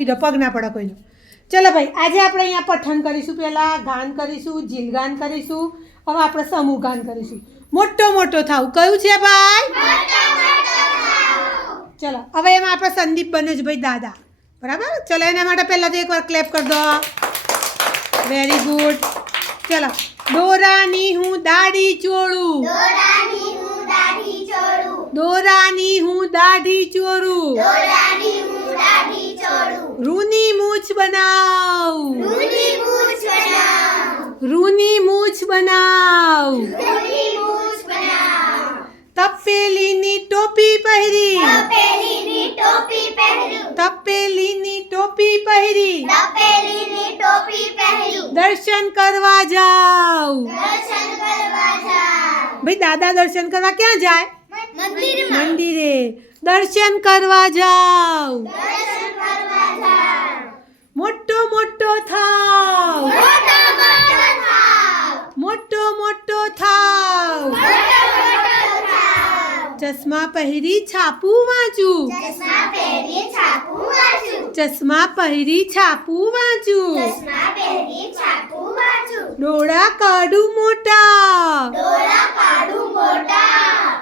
મૂકી દો, પગ ના પડે કોઈનો. ચલો ભાઈ, આજે આપણે અહીંયા પઠન કરીશું, પહેલાં ગાન કરીશું, જીલગાન કરીશું. હવે આપણે સમૂહ ગાન કરીશું. મોટો મોટો થાવ કયું છે ભાઈ? ચલો હવે એમાં આપણે સંદીપ બનેશભાઈ દાદા, બરાબર? ચલો એના માટે પહેલાં તો એકવાર ક્લેપ કરી દો. Very good. ચલો. દોરાની હું દાઢી ચોળું, દોરાની હું દાઢી ચોળું, દોરાની હું દાઢી ચોળું, દોરાની હું દાઢી ચોળું, રૂની મૂછ બનાવ, રૂની મૂછ બનાવ, રૂની મૂછ બનાવ, રૂની મૂછ બનાવ, તપેલીની ટોપી પહેરી, તપેલીની ટોપી પહેરું, તપેલીની ટોપી પહેરી, તપેલીની ટોપી પહેરું, દર્શન કરવા જાવ. દર્શન કરવા જાવ. ભાઈ દાદા દર્શન કરવા ક્યાં જાય? મંદિરમાં મંદિરે. દર્શન કરવા જાવ. દર્શન કરવા જાવ. મોટો મોટો થાવ, મોટો મોટો થાવ, મોટો મોટો થાવ, મોટો મોટો થાવ, ચશ્મા પહેરી છાપું વાંચું, ચશ્મા પહેરી છાપું વાંચું, ચશ્મા પહેરી છાપું વાંચું, ચશ્મા પહેરી છાપું વાંચું, ડોળા કાઢું મોટા, ડોળા કાઢું મોટા,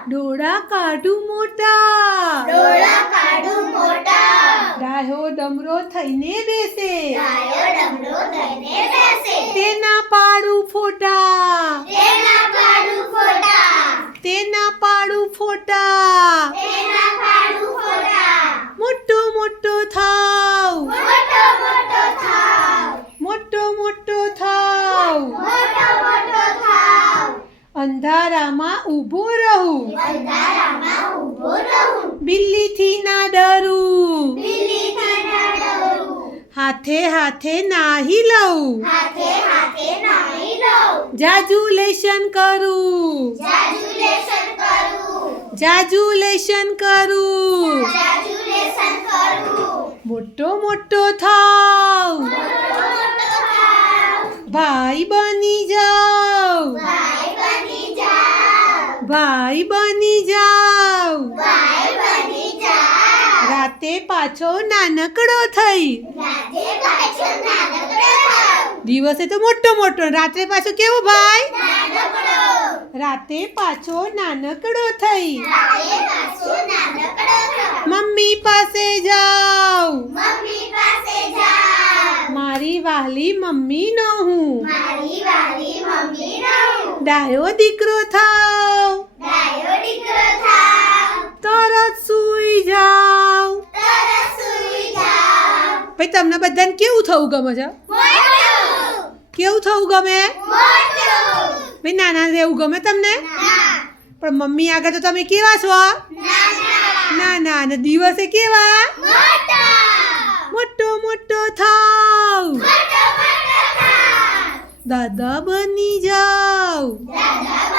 ડોળા કાઢું મોટા, ડોળા કાઢું મોટા, ડાહ્યો ડમરો થઈને બેસે, ગાયો ડમરો થઈને બેસે, તેના પાડું ફોટા, તેના પાડું ફોટા, તેના પાડું ફોટા, તેના પાડું ફોટા, મોટો મોટો થાવ, મોટો મોટો થાવ, મોટો મોટો થાવ, મોટો મોટો થાવ, અંધારામાં ઊભો રહું, અંધારામાં ઊભો રહું, બિલ્લીથી ના ડરું, બિલ્લીથી ના ડરું, હાથે હાથે નાહી લઉં, હાથે હાથે નાહી લઉં, જાજુલેશન કરું, જાજુલેશન કરું, જાજુલેશન કરું, જાજુલેશન કરું, મોટો મોટો થાવ, મોટો મોટો થાવ, ભાઈ બની જાવ, ભાઈ બની જાવ, ભાઈ બની જાવ, ભાઈ બની જાવ, રાતે પાછો નાનકડો થઈ, રાતે પાછો નાનકડો થાવ, દિવસે તો મોટો મોટો, રાત્રે પાછો કેવો ભાઈ? નાનકડો, રાતે પાછો નાનકડો થઈ, રાતે પાછો નાનકડો થાવ, મમ્મી પાસે જાવ, મમ્મી પાસે જાવ, મારી વહાલી મમ્મી નો હું, મારી વાલી મમ્મી રહું, ડાયો દીકરો થાવ, ડાયો દીકરો થાવ, તરત સૂઈ જાવ. તરત સૂઈ જાવ, ભાઈ તમને બધાને કેવું થવું ગમે છે? મોટું, કેવું થવું ગમે? મોટું, ભાઈ નાના રહેવું ગમે તમને? ના, પણ મમ્મી આગળ તો તમે કેવા છો? નાના, નાના. અને દિવસે કેવા? મોટા, મોટો મોટો થાવ, મોટો મોટો થાવ, દાદા બની જાવ, દાદા